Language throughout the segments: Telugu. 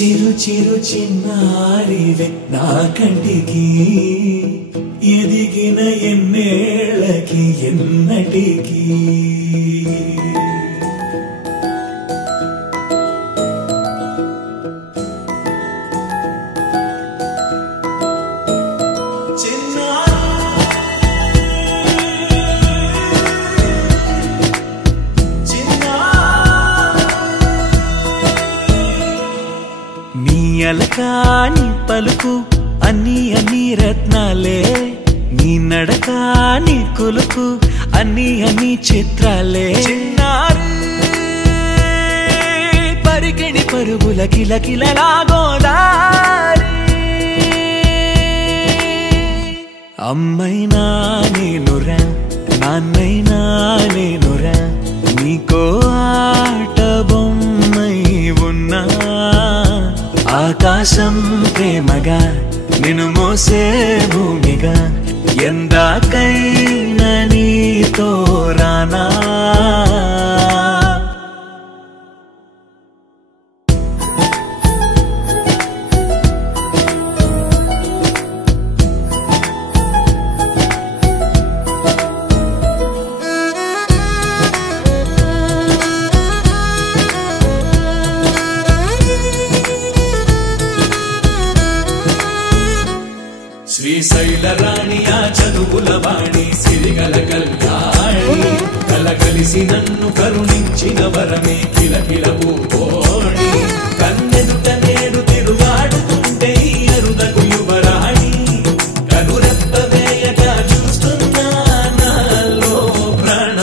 చిరు చిరు చిన్నారివే నా కంటికి ఎదిగిన ఎన్నేళ్ళకి ఎన్నటికి అలకాని పలుకు అన్ని అన్ని రత్నాలే నీ నడకాని కొలుకు అన్ని అన్ని చిత్రాలే పరికిణి పరుగుల కిలకిలలాగోదారి అమ్మైనా నేనురా నాన్నైనా నేనురా నీకో ఆట బొమ్మై ఉన్నా ఆకాశం ప్రేమగా నిన్ను మోసే భూమిగా ఎందాకైనా నీతో రానా శ్రీశైల రాణియా చదువుల వాణి సిరిగల కళ్యాణి కలగలిసి నన్ను కరుణించిన వరమే కిలకిల పూకోణి కన్నెదుట నేడు తిరుగాడుతుంటే అరుదకు యువరాణి కనురెప్ప వేయగా చూస్తున్నా నాలో ప్రాణ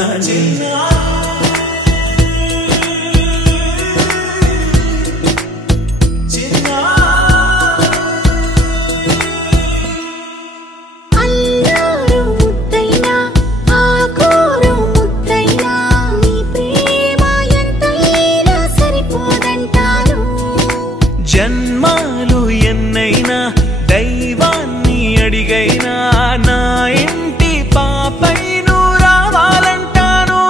జన్మాలు ఎన్నైనా దైవాన్ని అడిగైనా నా ఇంటి పాపై నువ్వు రావాలంటాను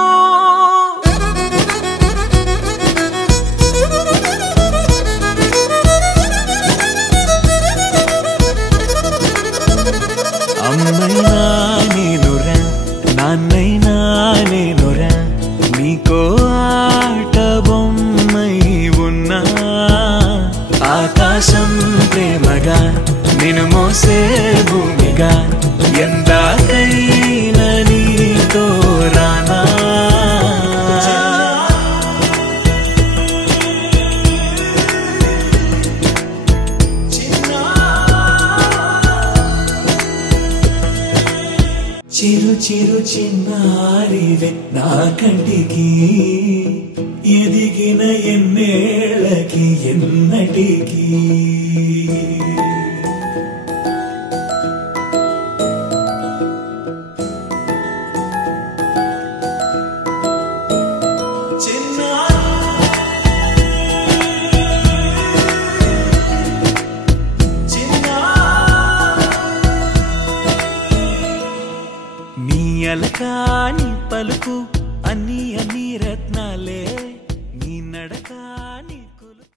అమ్మైనా నేనురా నాన్నైనా నేనురా నీకో ఆట బొమ్మై ఉన్నా ఆకాశం ప్రేమగా నిన్ను మోసే భూమిగా ఎందాకైనా నీతో రానా చిరు చిరు చిన్నారివే నా కంటికి ఎదిగిన ఎన్నేళ్ళకి ఎన్నటికి నీ అలకాని పలుకు